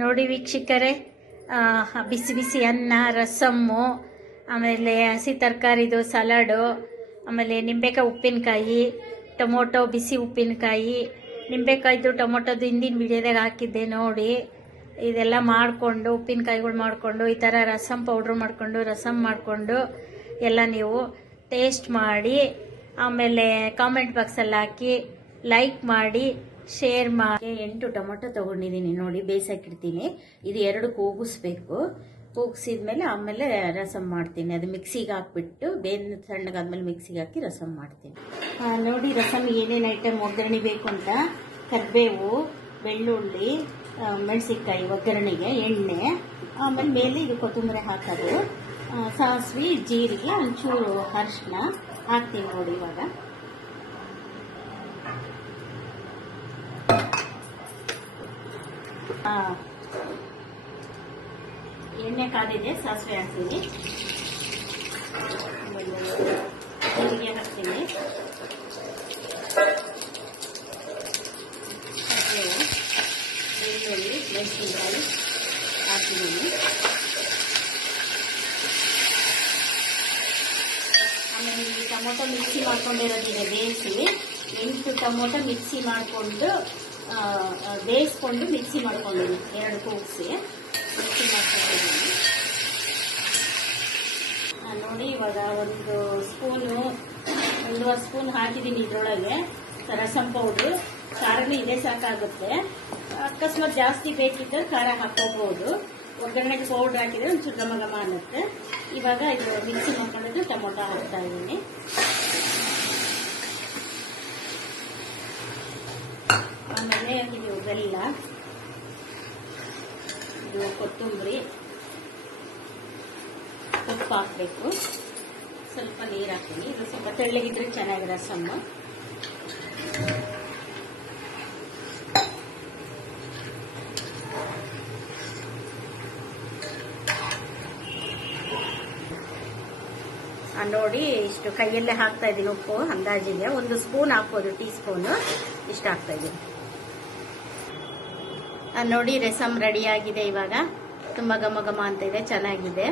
ನೋಡಿ ವೀಕ್ಷಕರೇ, ಬಿಸಿ ಬಿಸಿ ಅನ್ನ, ರಸಮ್ಮು, ಆಮೇಲೆ ಹಸಿ ತರಕಾರಿದು ಸಲಾಡು, ಆಮೇಲೆ ನಿಂಬೆಕಾಯಿ ಉಪ್ಪಿನಕಾಯಿ, ಟೊಮೊಟೊ ಬಿಸಿ ಉಪ್ಪಿನಕಾಯಿ, ನಿಂಬೆಕಾಯ್ದು ಟೊಮೊಟೊದು ಹಿಂದಿನ ವಿಡಿಯೋದಾಗ ಹಾಕಿದ್ದೆ ನೋಡಿ. ಇದೆಲ್ಲ ಮಾಡಿಕೊಂಡು ಉಪ್ಪಿನಕಾಯಿಗಳು ಮಾಡಿಕೊಂಡು ಈ ಥರ ರಸಮ್ ಪೌಡ್ರ್ ಮಾಡಿಕೊಂಡು ರಸಮ್ ಮಾಡಿಕೊಂಡು ಎಲ್ಲ ನೀವು ಟೇಸ್ಟ್ ಮಾಡಿ, ಆಮೇಲೆ ಕಾಮೆಂಟ್ ಬಾಕ್ಸಲ್ಲಿ ಹಾಕಿ, ಲೈಕ್ ಮಾಡಿ, ಶೇರ್ ಮಾಡಿ. 8 ಟೊಮೊಟೊ ತೊಗೊಂಡಿದ್ದೀನಿ ನೋಡಿ, ಬೇಯಿಸಾಕಿಡ್ತೀನಿ. ಇದು 2 ಕೂಗಿಸ್ಬೇಕು. ಕೂಗಿಸಿದ್ಮೇಲೆ ಆಮೇಲೆ ರಸಮ್ ಮಾಡ್ತೀನಿ. ಅದು ಮಿಕ್ಸಿಗೆ ಹಾಕ್ಬಿಟ್ಟು ಬೇರೆ ಸಣ್ಣಗಾದ್ಮೇಲೆ ಮಿಕ್ಸಿಗೆ ಹಾಕಿ ರಸಮ್ ಮಾಡ್ತೀನಿ. ನೋಡಿ ರಸಮ್ ಏನೇನು ಐಟಮ್ ಒಗ್ಗರಣೆ ಬೇಕು ಅಂತ: ಕರಿಬೇವು, ಬೆಳ್ಳುಳ್ಳಿ, ಮೆಣಸಿನ್ಕಾಯಿ ಒಗ್ಗರಣೆಗೆ, ಎಣ್ಣೆ, ಆಮೇಲೆ ಮೇಲೆ ಇದು ಕೊತ್ತಂಬರಿ ಹಾಕೋದು, ಸಾಸಿವೆ, ಜೀರಿಗೆ, ಒಂಚೂರು ಅರಿಶಿನ ಹಾಕ್ತೀನಿ ನೋಡಿ. ಇವಾಗ ಎಣ್ಣೆ ಕಾದಿದೆ, ಸಾಸಿವೆ ಹಾಕ್ತೀನಿ, ಜೀರಿಗೆ ಹಾಕ್ತೀನಿ, ಬೆಳ್ಳುಳ್ಳಿ, ಮೆಣಸಿನಕಾಯಿ ಹಾಕಿದ್ದೀನಿ. ಆಮೇಲೆ ಈ ಟೊಮೊಟೊ ಮಿಕ್ಸಿ ಮಾಡ್ಕೊಂಡಿರೋದಿದೆ ಬೇಯಿಸಿ. 8 ಟೊಮೊಟೊ ಮಿಕ್ಸಿ ಮಾಡಿಕೊಂಡು ಬೇಯಿಸ್ಕೊಂಡು ಮಿಕ್ಸಿ ಮಾಡ್ಕೊಂಡಿದ್ದೀನಿ. 2 ಕೂಗಿಸಿ ಮಿಕ್ಸಿ ಮಾಡ್ಕೊಂಡಿದ್ದೀನಿ ನೋಡಿ. ಇವಾಗ 1 ಸ್ಪೂನು, 1.5 ಸ್ಪೂನ್ ಹಾಕಿದ್ದೀನಿ ಇದರೊಳಗೆ ರಸಮ್ ಪೌಡ್ರು. ಖಾರನೂ ಇದೇ ಸಾಕಾಗುತ್ತೆ. ಅಕಸ್ಮಾತ್ ಜಾಸ್ತಿ ಬೇಕಿದ್ದರೆ ಖಾರ ಹಾಕೋಬಹುದು. ಒಗ್ಗರಣೆಗೆ ಪೌಡ್ರ್ ಹಾಕಿದ್ರೆ ಒಂಚೂರು ಘಮ ಘಮ ಅನ್ನುತ್ತೆ. ಇವಾಗ ಇದು ಮಿಕ್ಸಿ ಮಾಡ್ಕೊಂಡಿದ್ದು ಟೊಮೊಟೊ ಹಾಕ್ತಾ ಇದ್ದೀನಿ. ಆಮೇಲೆ ಇದು ಬೆಲ್ಲ, ಇದು ಕೊತ್ತಂಬರಿ, ಉಪ್ಪು ಹಾಕಬೇಕು, ಸ್ವಲ್ಪ ನೀರು ಹಾಕ್ತೀನಿ. ಇದು ಸ್ವಲ್ಪ ತೆಳ್ಳಗಿದ್ರೆ ಚೆನ್ನಾಗಿ ರಸಮ್ಮ. ನೋಡಿ ಇಷ್ಟು ಕೈಯಲ್ಲೇ ಹಾಕ್ತಾ ಇದ್ದೀನಿ. ಉಪ್ಪು ಅಂದಾಜಿಗೆ 1 ಸ್ಪೂನ್ ಹಾಕ್ಬೋದು, ಟೀ ಸ್ಪೂನು ಇಷ್ಟು ಹಾಕ್ತಾ ಇದ್ದೀನಿ. ನೋಡಿ ರಸಮ್ ರೆಡಿ ಆಗಿದೆ. ಇವಾಗ ತುಂಬ ಘಮ ಘಮ ಅಂತ ಇದೆ, ಚೆನ್ನಾಗಿದೆ.